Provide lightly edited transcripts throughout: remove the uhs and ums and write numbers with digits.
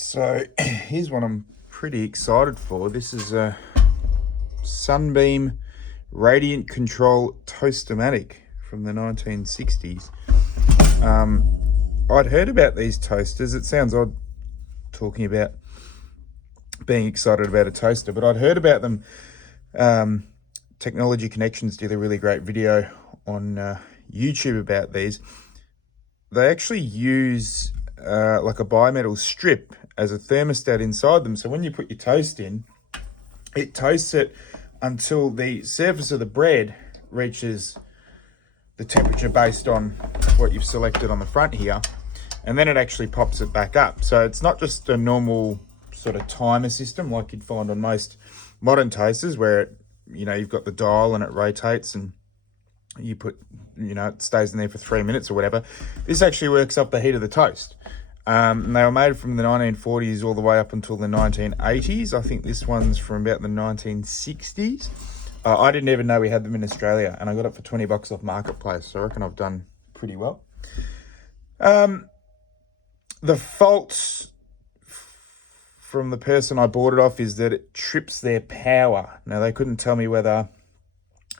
So here's one I'm pretty excited for. This is a Sunbeam Radiant Control Toast-O-Matic from the 1960s. I'd heard about these toasters. It sounds odd talking about being excited about a toaster, but I'd heard about them. Technology Connections did a really great video on YouTube about these. They actually use like a bimetal strip as a thermostat inside them. So when you put your toast in, it toasts it until the surface of the bread reaches the temperature based on what you've selected on the front here. And then it actually pops it back up. So it's not just a normal sort of timer system like you'd find on most modern toasters where it, you've got the dial and it rotates and you put, it stays in there for 3 minutes or whatever. This actually works up the heat of the toast. And they were made from the 1940s all the way up until the 1980s. I think this one's from about the 1960s. I didn't even know we had them in Australia, and I got it for $20 off Marketplace, so I reckon I've done pretty well. The fault from the person I bought it off is that it trips their power. Now, they couldn't tell me whether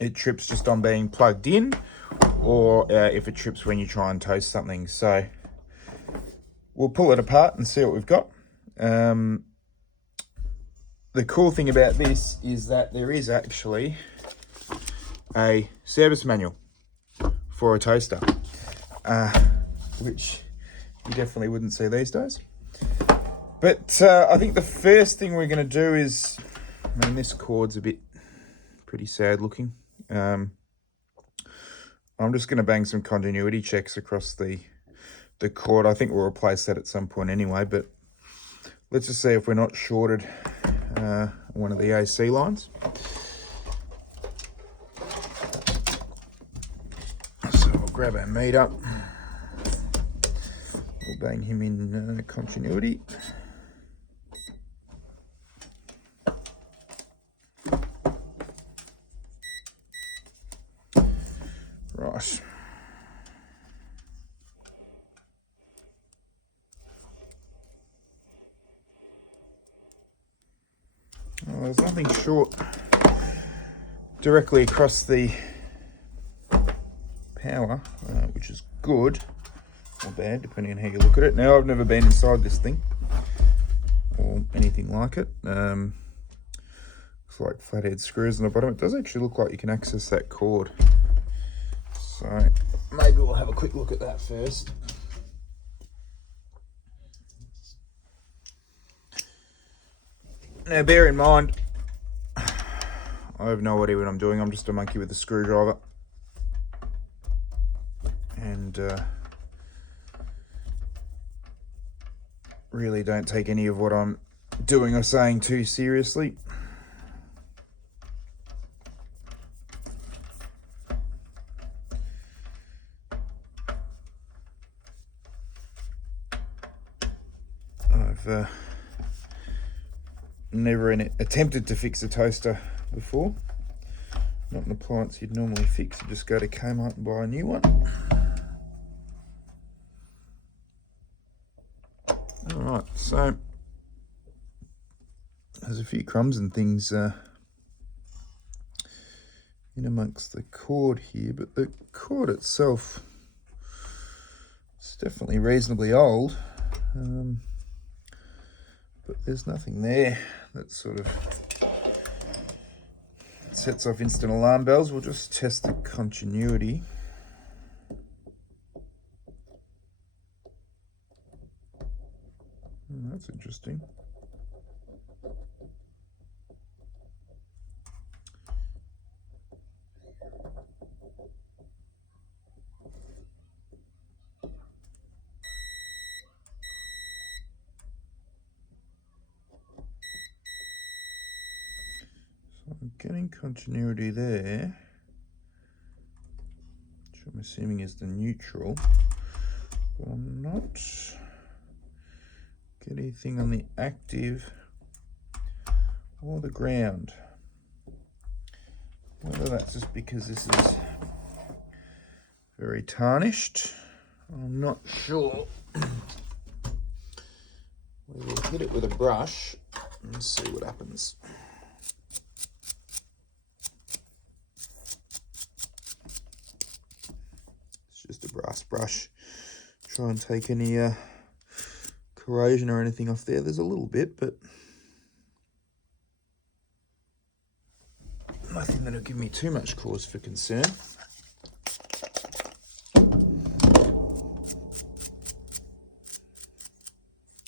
it trips just on being plugged in or if it trips when you try and toast something. So we'll pull it apart and see what we've got. The cool thing about this is that there is actually a service manual for a toaster, which you definitely wouldn't see these days. But I think the first thing we're going to do is, this cord's pretty sad looking. I'm just going to bang some continuity checks across the cord. I think we'll replace that at some point anyway, but let's just see if we're not shorted one of the AC lines. So we'll grab our meter. We'll bang him in continuity. Right. Well, there's nothing short directly across the power, which is good or bad, depending on how you look at it. Now, I've never been inside this thing or anything like it. Looks like flathead screws on the bottom. It does actually look like you can access that cord. So maybe we'll have a quick look at that first. Now, bear in mind, I have no idea what I'm doing. I'm just a monkey with a screwdriver. And really don't take any of what I'm doing or saying too seriously. I've never attempted to fix a toaster before. Not an appliance you'd normally fix. You just go to Kmart and buy a new one. Alright, so there's a few crumbs and things in amongst the cord here, but the cord itself is definitely reasonably old. But there's nothing there that sort of sets off instant alarm bells. We'll just test the continuity. That's interesting. I'm getting continuity there, which I'm assuming is the neutral, but I'm not getting anything on the active or the ground. Whether that's just because this is very tarnished, I'm not sure. Whether hit it with a brush and see what happens. It's just a brass brush. Try and take any corrosion or anything off there. There's a little bit, but nothing that'll give me too much cause for concern.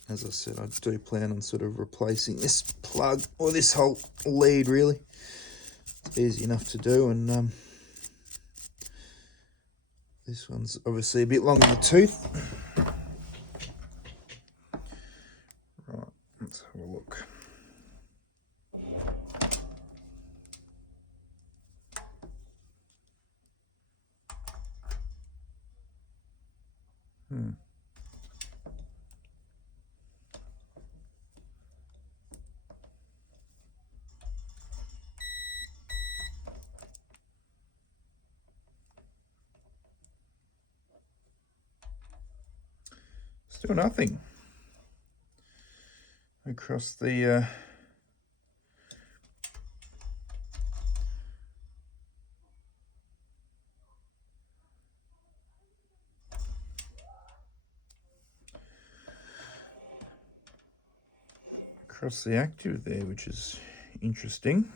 As I said, I do plan on sort of replacing this plug, or this whole lead really. It's easy enough to do, and this one's obviously a bit long in the tooth. Right, let's have a look. Still nothing across the active there, which is interesting.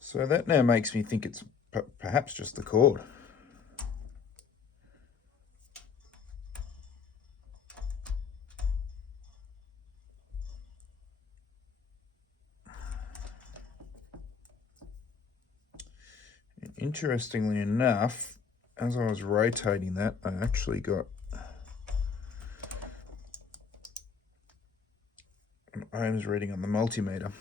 So that now makes me think it's perhaps just the cord. Interestingly enough, as I was rotating that, I actually got an ohms reading on the multimeter.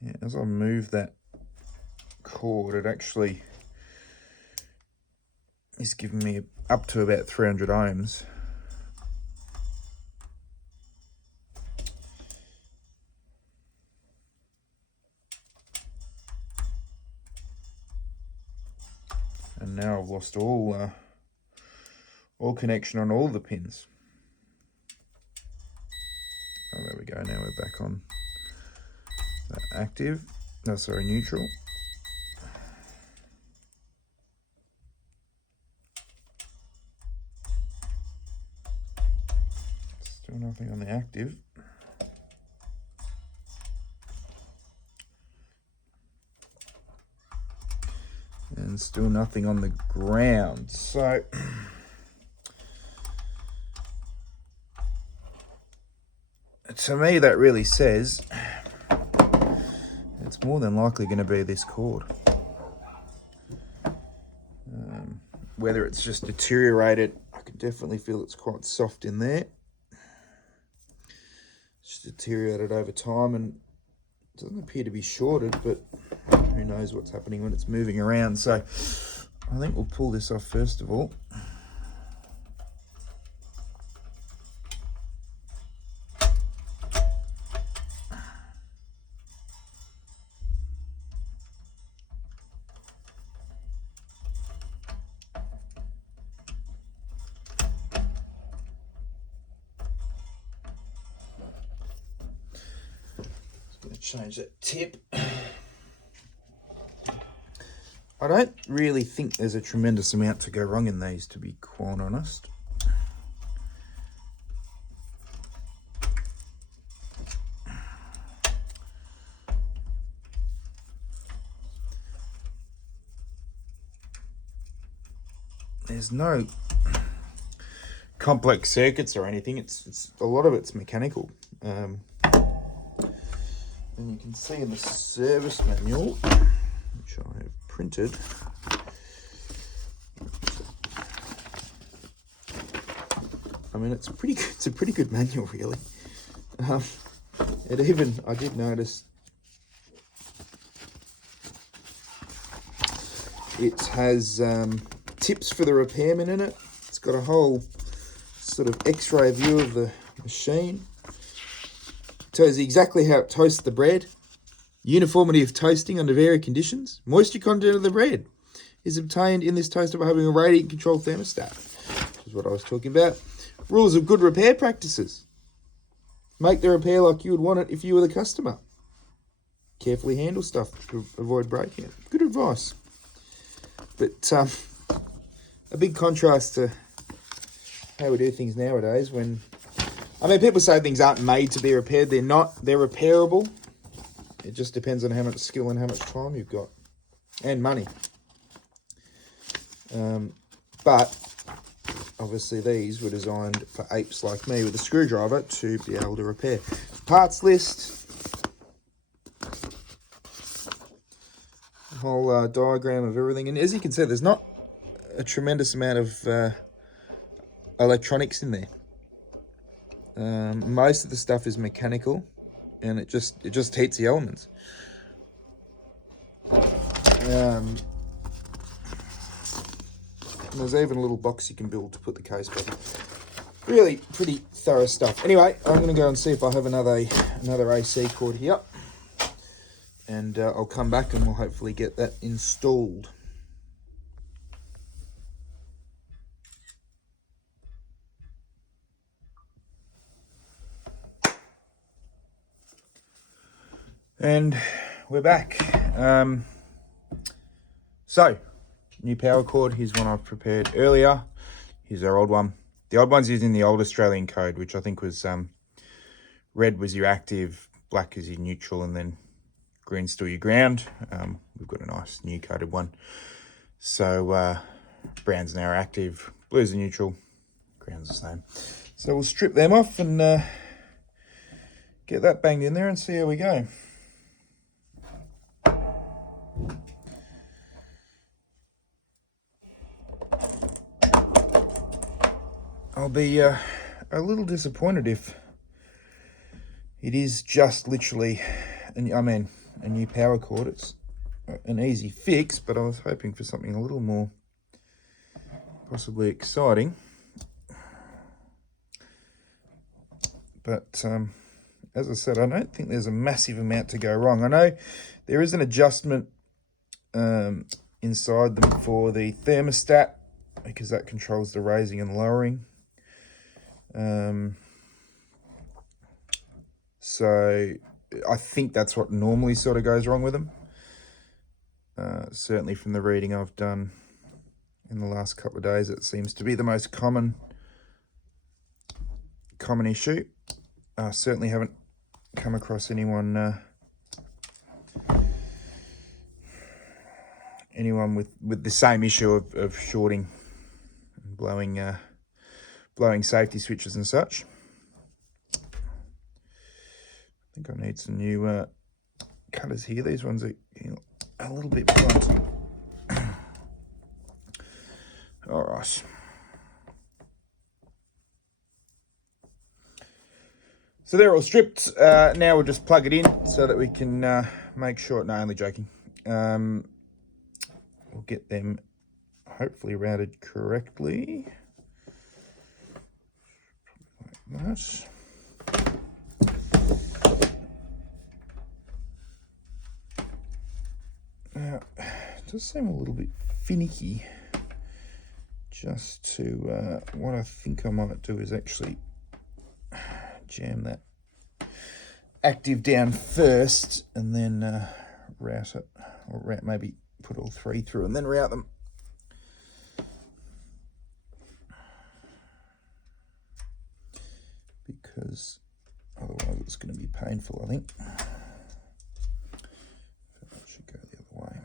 Yeah, as I move that cord, it actually is giving me up to about 300 ohms. And now I've lost all connection on all the pins. Oh, there we go. Now we're back on active. No, sorry, neutral. Still nothing on the active. And still nothing on the ground. So to me, that really says it's more than likely going to be this cord. Whether it's just deteriorated, I can definitely feel it's quite soft in there. It's deteriorated over time and it doesn't appear to be shorted, but who knows what's happening when it's moving around. So I think we'll pull this off first of all. Change that tip. I don't really think there's a tremendous amount to go wrong in these, to be quite honest. There's no complex circuits or anything. It's a lot of it's mechanical. And you can see in the service manual, which I have printed, I mean, it's a pretty good manual, really. I did notice it has tips for the repairman in it. It's got a whole sort of x-ray view of the machine. Tells you exactly how it toasts the bread. Uniformity of toasting under various conditions. Moisture content of the bread is obtained in this toaster by having a radiant control thermostat, which is what I was talking about. Rules of good repair practices. Make the repair like you would want it if you were the customer. Carefully handle stuff to avoid breaking it. Good advice. But a big contrast to how we do things nowadays when... I mean, people say things aren't made to be repaired. They're not. They're repairable. It just depends on how much skill and how much time you've got. And money. But obviously these were designed for apes like me with a screwdriver to be able to repair. Parts list. A whole diagram of everything. And as you can see, there's not a tremendous amount of electronics in there. Most of the stuff is mechanical, and it just heats the elements. There's even a little box you can build to put the case back in. Really pretty thorough stuff. Anyway, I'm going to go and see if I have another AC cord here, and I'll come back and we'll hopefully get that installed. And we're back. So, new power cord. Here's one I've prepared earlier. Here's our old one. The old one's using the old Australian code, which I think was red was your active, black is your neutral, and then green's still your ground. We've got a nice new coded one. So brown's now active, blue's the neutral, ground's the same. So we'll strip them off and get that banged in there and see how we go. I'll be a little disappointed if it is just literally, a new power cord. It's an easy fix, but I was hoping for something a little more possibly exciting. But as I said, I don't think there's a massive amount to go wrong. I know there is an adjustment inside them for the thermostat, because that controls the raising and lowering. So I think that's what normally sort of goes wrong with them. Certainly from the reading I've done in the last couple of days, it seems to be the most common issue. I certainly haven't come across anyone with the same issue of shorting and blowing safety switches and such. I think I need some new cutters here. These ones are a little bit blunt. All right. So they're all stripped. Now we'll just plug it in so that we can make sure. No, only joking. We'll get them hopefully routed correctly. Like that. Now, it does seem a little bit finicky. Just to, what I think I might do is actually jam that active down first and then route it, or maybe put all three through and then route them. Because otherwise it's going to be painful, I think. So that should go the other way.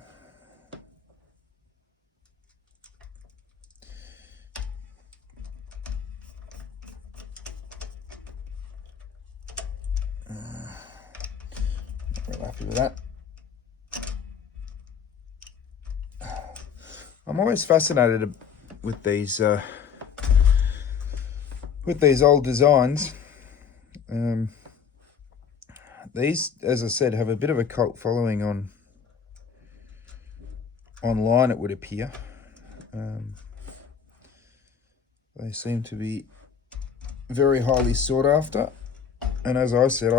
Not real happy with that. I'm always fascinated with these old designs. These, as I said, have a bit of a cult following online, it would appear. They seem to be very highly sought after. And as I said,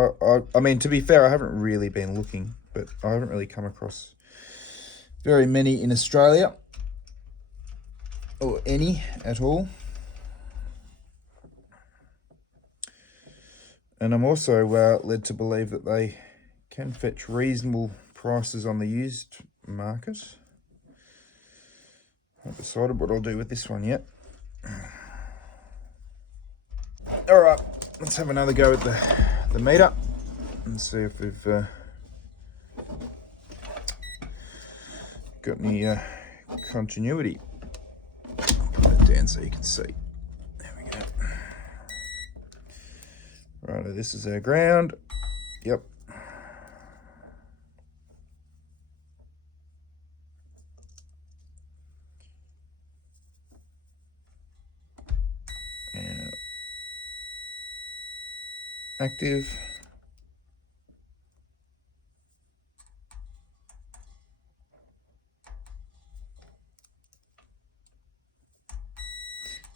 I mean, to be fair, I haven't really been looking, but I haven't really come across very many in Australia, or any at all. And I'm also led to believe that they can fetch reasonable prices on the used market. I haven't decided what I'll do with this one yet. All right, let's have another go at the meter and see if we've got any continuity. Put it down so you can see. There we go. Right, this is our ground. Yep. And active.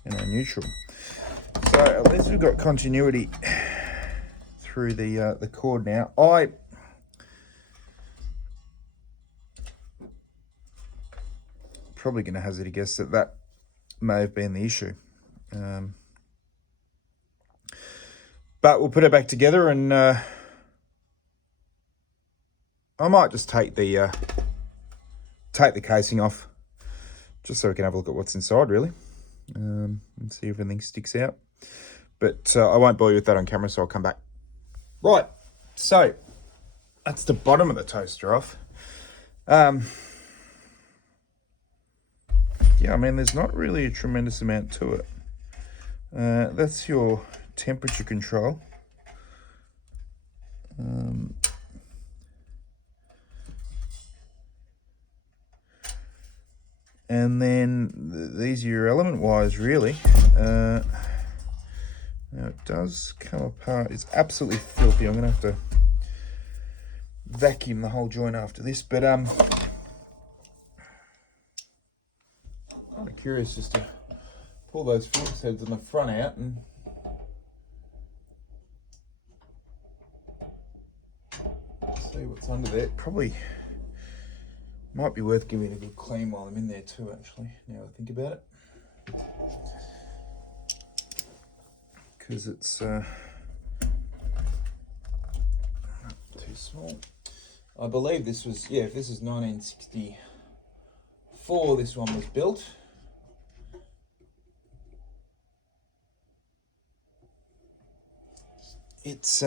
And our neutral. So at least we've got continuity through the cord now. I probably going to hazard a guess that may have been the issue. But we'll put it back together, and I might just take the casing off, just so we can have a look at what's inside, really, and see if anything sticks out. But I won't bore you with that on camera, so I'll come back. Right, so that's the bottom of the toaster off. Yeah, I mean, there's not really a tremendous amount to it. That's your temperature control. And then these are your element wires, really. Now it does come apart. It's absolutely filthy. I'm gonna have to vacuum the whole joint after this, but I'm curious just to pull those Phillips heads on the front out and see what's under there. Probably might be worth giving it a good clean while I'm in there too, actually, now I think about it. Because it's too small. I believe this was, yeah, if this is 1964, this one was built. It's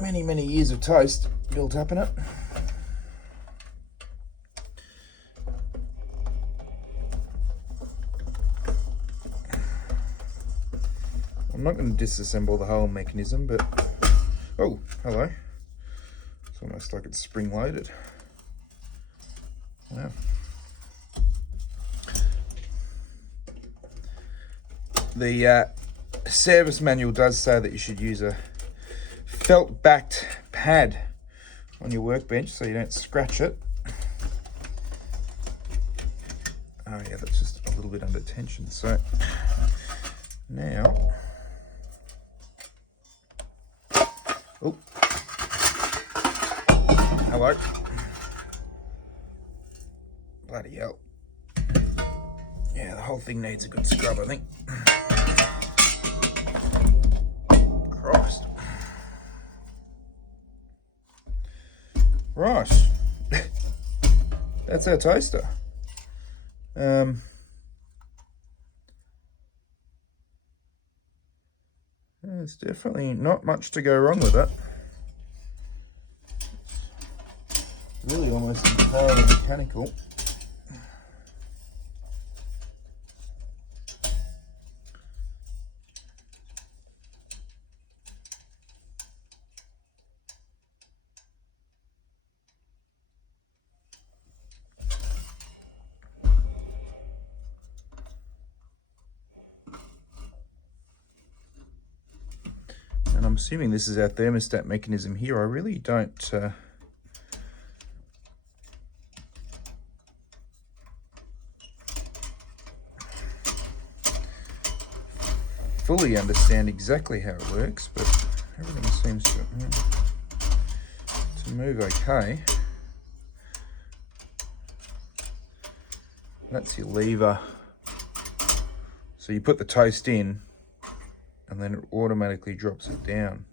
many years of toast built up in it. I'm not going to disassemble the whole mechanism, but oh, hello. It's almost like it's spring-loaded. Wow. The service manual does say that you should use a felt-backed pad on your workbench so you don't scratch it. Oh yeah, that's just a little bit under tension. So now, oh, hello. Bloody hell. Yeah, the whole thing needs a good scrub, I think. Christ. Right. That's our toaster. There's definitely not much to go wrong with it. Really almost entirely mechanical. And I'm assuming this is our thermostat mechanism here. I really don't fully understand exactly how it works, but everything seems to move okay. That's your lever. So you put the toast in and then it automatically drops it down.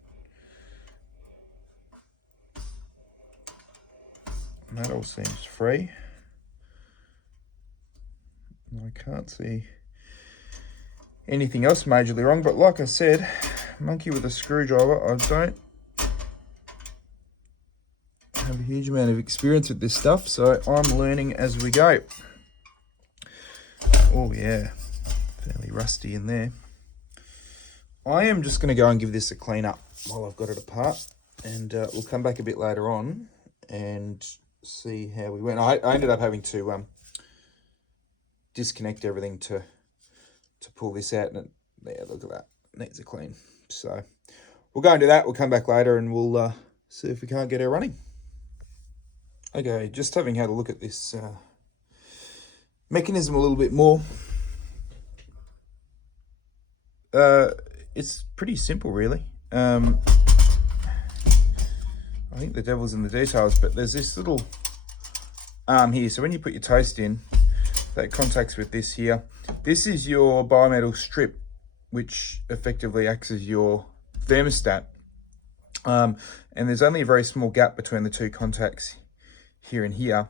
And that all seems free. I can't see anything else majorly wrong, but like I said, monkey with a screwdriver. I don't have a huge amount of experience with this stuff, so I'm learning as we go. Oh yeah, fairly rusty in there. I am just going to go and give this a clean up while I've got it apart, and we'll come back a bit later on and see how we went. I ended up having to disconnect everything to pull this out, and yeah, look at that, it needs a clean. So we'll go and do that. We'll come back later and we'll see if we can't get her running. Okay, just having had a look at this mechanism a little bit more. It's pretty simple, really. I think the devil's in the details, but there's this little arm here. So when you put your toast in, that contacts with this here. This is your bimetal strip, which effectively acts as your thermostat. And there's only a very small gap between the two contacts here and here,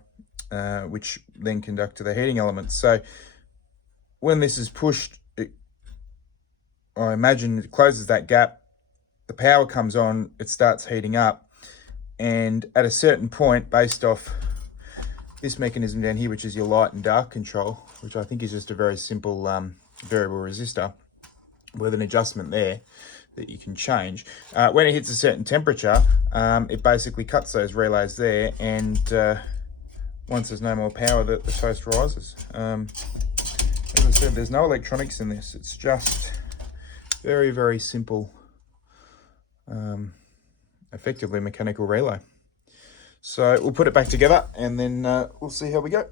which then conduct to the heating elements. So when this is pushed, I imagine it closes that gap, the power comes on, it starts heating up, and at a certain point, based off this mechanism down here, which is your light and dark control, which I think is just a very simple variable resistor with an adjustment there that you can change. When it hits a certain temperature, it basically cuts those relays there, and once there's no more power, the toast rises. As I said, there's no electronics in this. It's just very, very simple, effectively mechanical relay. So we'll put it back together and then we'll see how we go.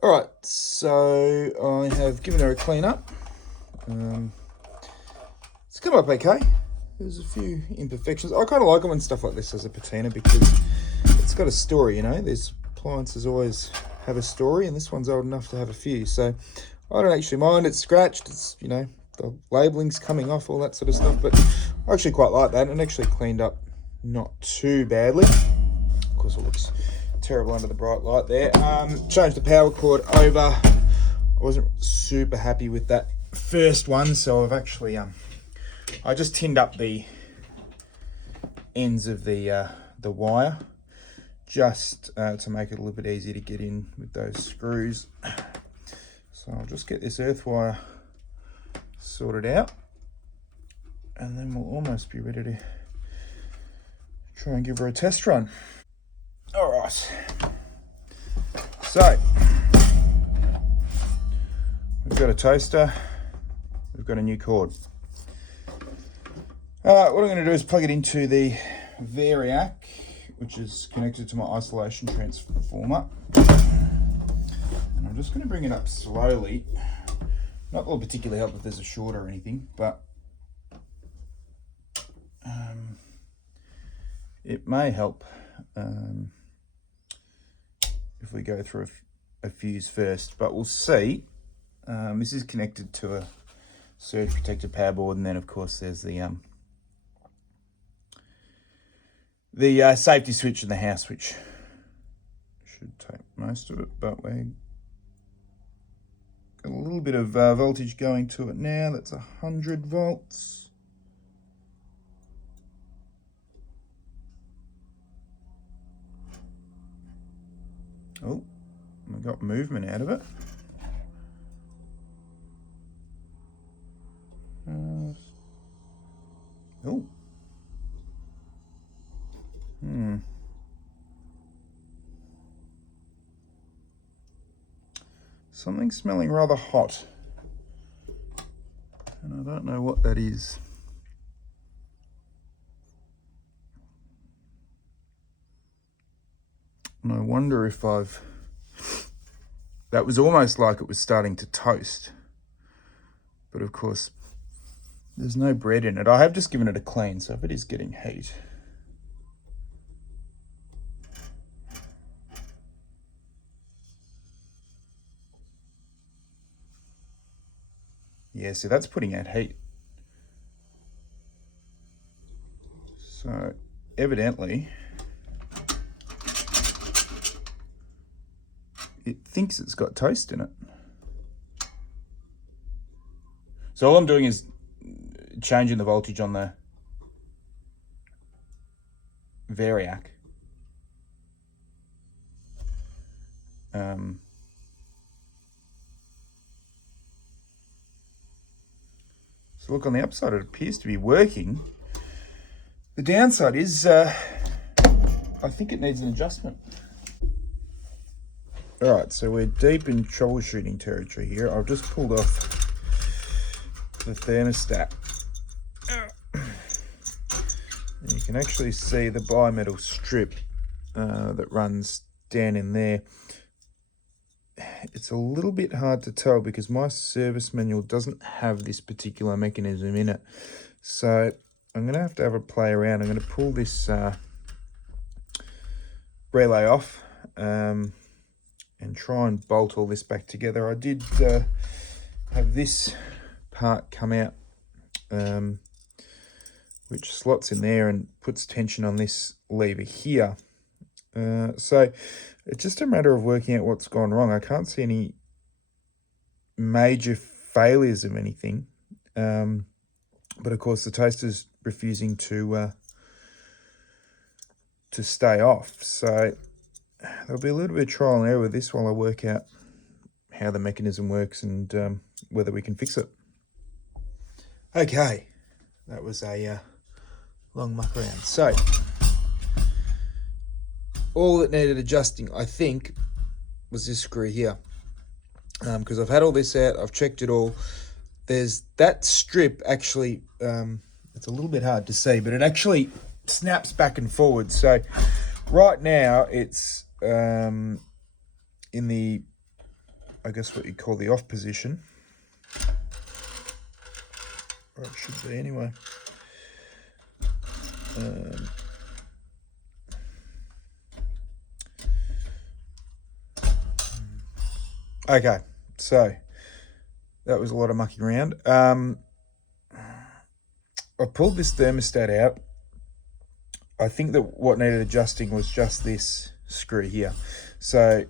All right, so I have given her a clean up. It's come up okay. There's a few imperfections. I kind of like it when stuff like this has a patina because it's got a story, you know. These appliances always have a story, and this one's old enough to have a few. So I don't actually mind. It's scratched. It's, you know, the labelling's coming off, all that sort of stuff. But I actually quite like that, and it actually cleaned up not too badly. Of course, it looks terrible under the bright light there. Changed the power cord over. I wasn't super happy with that first one, so I've actually I just tinned up the ends of the wire just to make it a little bit easier to get in with those screws. So I'll just get this earth wire sorted out, and then we'll almost be ready to try and give her a test run. All right, so we've got a toaster, we've got a new cord. What I'm going to do is plug it into the variac, which is connected to my isolation transformer. And I'm just going to bring it up slowly. Not that will particularly help if there's a short or anything, but it may help if we go through a fuse first, but we'll see. This is connected to a surge protected power board, and then of course there's the safety switch in the house, which should take most of it, but we got a little bit of voltage going to it now. That's 100 volts. Oh, we got movement out of it. Oh. Something's smelling rather hot, and I don't know what that is. And I wonder if that was almost like it was starting to toast. But of course, there's no bread in it. I have just given it a clean, so if it is getting heat, yeah, so that's putting out heat. So evidently it thinks it's got toast in it. So all I'm doing is changing the voltage on the variac. So look, on the upside it appears to be working. The downside is I think it needs an adjustment. All right, so we're deep in troubleshooting territory here. I've just pulled off the thermostat. And you can actually see the bimetal strip that runs down in there. It's a little bit hard to tell because my service manual doesn't have this particular mechanism in it. So I'm going to have a play around. I'm going to pull this relay off and try and bolt all this back together. I did have this part come out, which slots in there and puts tension on this lever here. So it's just a matter of working out what's gone wrong. I can't see any major failures of anything. But of course the toaster's refusing to stay off. So there'll be a little bit of trial and error with this while I work out how the mechanism works and whether we can fix it. Okay, that was a long muck around. So all that needed adjusting, I think, was this screw here. Because I've had all this out, I've checked it all. There's that strip actually, it's a little bit hard to see, but it actually snaps back and forward. So right now it's in the, I guess what you call the off position. Or it should be anyway. Okay, so that was a lot of mucking around. I pulled this thermostat out. I think that what needed adjusting was just this screw here. So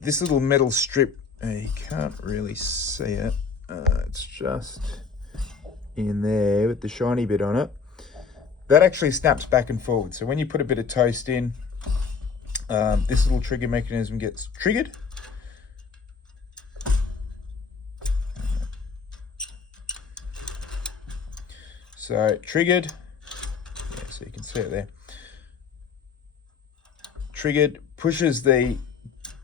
this little metal strip, you can't really see it. It's just in there with the shiny bit on it. That actually snaps back and forward. So when you put a bit of toast in, this little trigger mechanism gets triggered. So triggered, yeah, so you can see it there. Triggered, pushes the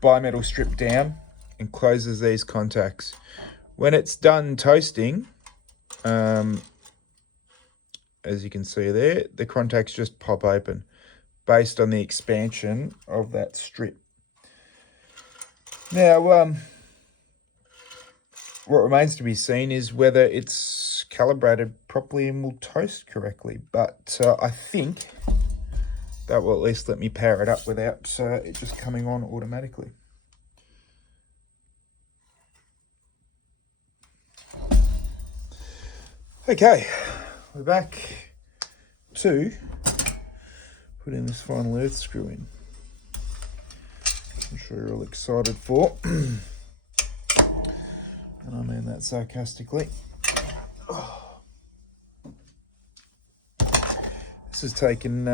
bimetal strip down and closes these contacts. When it's done toasting, as you can see there, the contacts just pop open based on the expansion of that strip. Now, what remains to be seen is whether it's calibrated properly and will toast correctly. But I think that will at least let me power it up without it just coming on automatically. Okay, we're back to putting this final earth screw in. I'm sure you're all excited for. And I mean that sarcastically. This has taken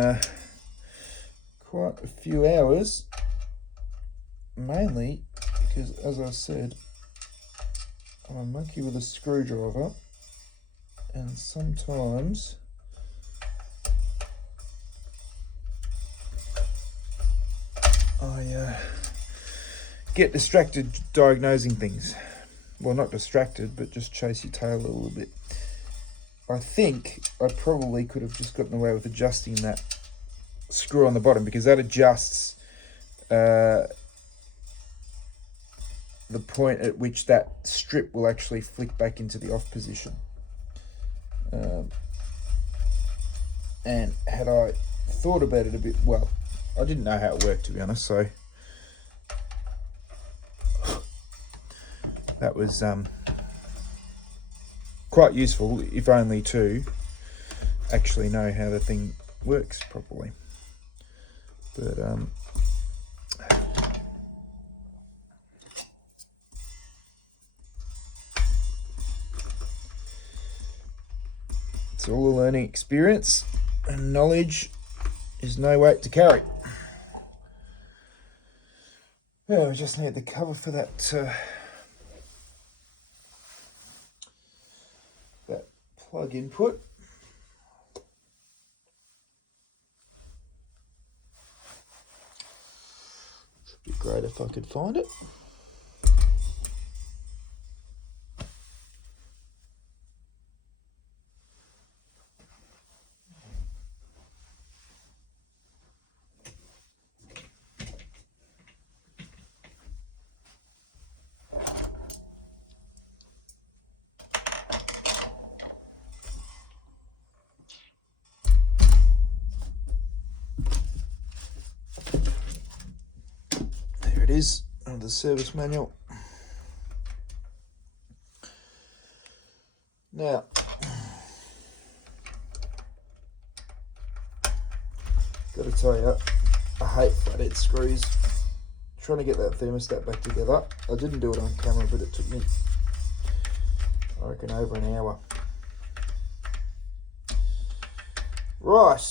quite a few hours, mainly because, as I said, I'm a monkey with a screwdriver, and sometimes I get distracted diagnosing things. Well, not distracted, but just chase your tail a little bit. I think I probably could have just gotten away with adjusting that screw on the bottom, because that adjusts the the point at which that strip will actually flick back into the off position. And had I thought about it a bit, well, I didn't know how it worked, to be honest, so that was quite useful, if only to actually know how the thing works properly. But it's all a learning experience, and knowledge is no weight to carry. Well, we just need the cover for that that plug input. Should be great if I could find it. There it is, under the service manual. Now, got to tell you, I hate flathead screws. Trying to get that thermostat back together. I didn't do it on camera, but it took me, I reckon, over an hour. Right.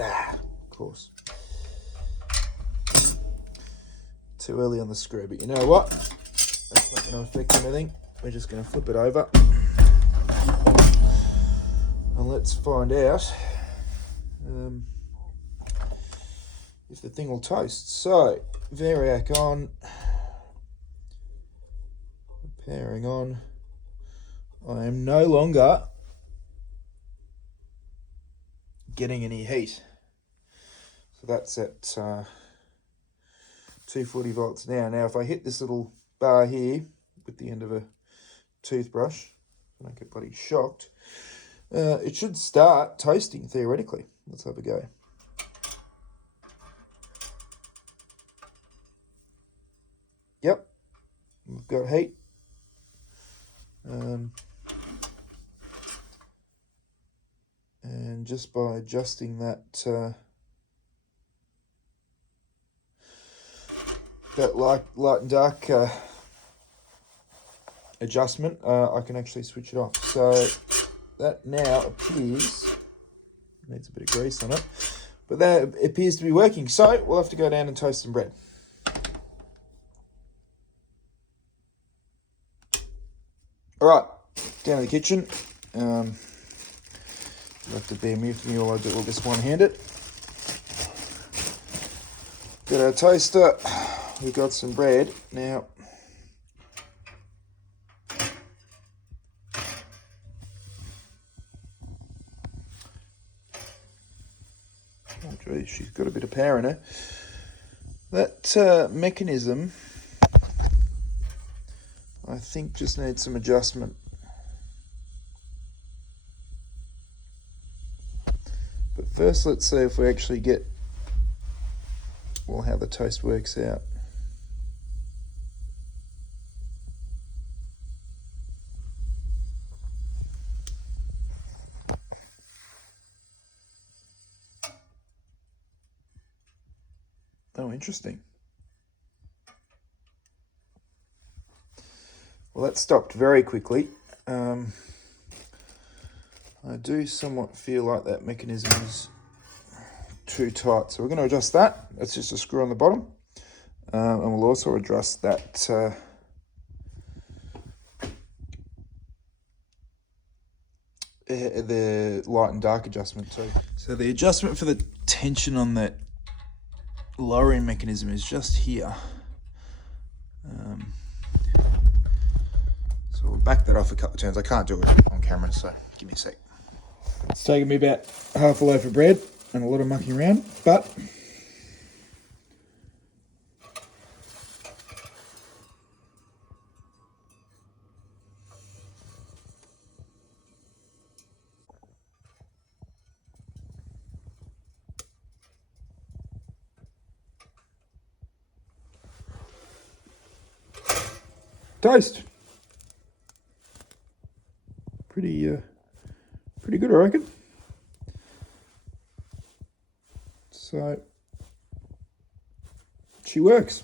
Of course. Too early on the screw, but you know what? That's not going to affect anything. We're just going to flip it over. And let's find out if the thing will toast. So, variac on. Repairing on. I am no longer getting any heat. So that's at 240 volts now. Now if I hit this little bar here with the end of a toothbrush, I don't get bloody shocked, it should start toasting theoretically. Let's have a go. Yep, we've got heat. And just by adjusting that that light and dark adjustment, I can actually switch it off. So that now appears, needs a bit of grease on it, but that appears to be working. So we'll have to go down and toast some bread. All right, down to the kitchen. You'll have to bear with me while I do all this one-handed. Got our toaster. We've got some bread. Now, oh geez, she's got a bit of power in her. That mechanism, I think, just needs some adjustment. But first, let's see if we actually get, well, how the toast works out. Oh, interesting. Well, that stopped very quickly. I do somewhat feel like that mechanism is too tight. So we're going to adjust that. That's just a screw on the bottom. And we'll also adjust that the light and dark adjustment too. So the adjustment for the tension on that lowering mechanism is just here. So we'll back that off a couple of turns. I can't do it on camera, so give me a sec. It's taken me about half a loaf of bread and a lot of mucking around, but toast. Pretty good, I reckon. So she works.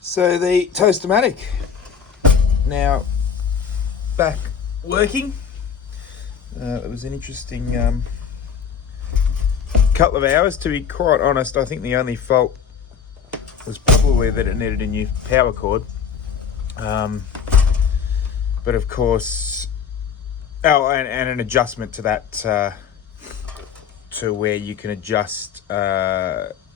So the Toast-O-Matic now back working. It was an interesting couple of hours, to be quite honest. I think the only fault was probably that it needed a new power cord. But of course, and an adjustment to that, to where you can adjust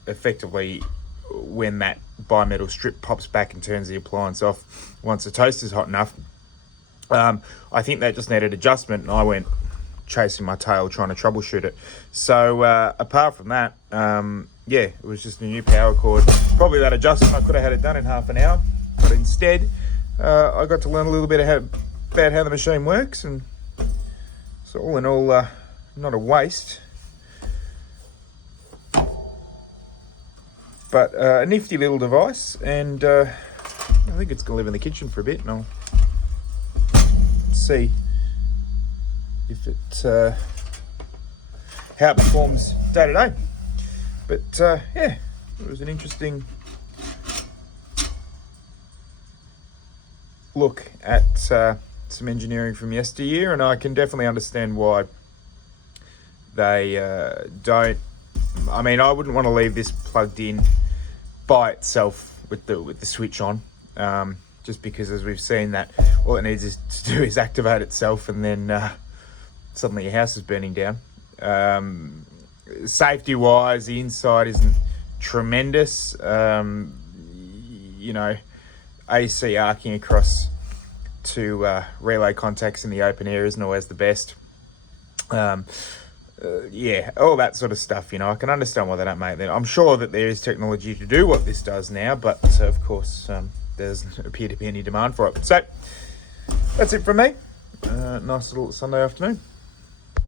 effectively when that bimetal strip pops back and turns the appliance off once the toast is hot enough. I think that just needed adjustment, and I went chasing my tail trying to troubleshoot it. So apart from that, yeah, it was just a new power cord. Probably that adjustment, I could have had it done in half an hour, but instead I got to learn a little bit about how the machine works, and so all in all, not a waste, but a nifty little device. And I think it's gonna live in the kitchen for a bit, and I'll see if it how it performs day to day. But yeah, it was an interesting look at some engineering from yesteryear, and I can definitely understand why they don't. I mean, I wouldn't want to leave this plugged in by itself with the switch on, just because, as we've seen, that all it needs is to do is activate itself, and then suddenly your house is burning down. Safety wise, the inside isn't tremendous. You know, AC arcing across to relay contacts in the open air isn't always the best. Yeah, all that sort of stuff, you know, I can understand why they don't make that. I'm sure that there is technology to do what this does now, but of course there doesn't appear to be any demand for it. So that's it from me. Nice little Sunday afternoon.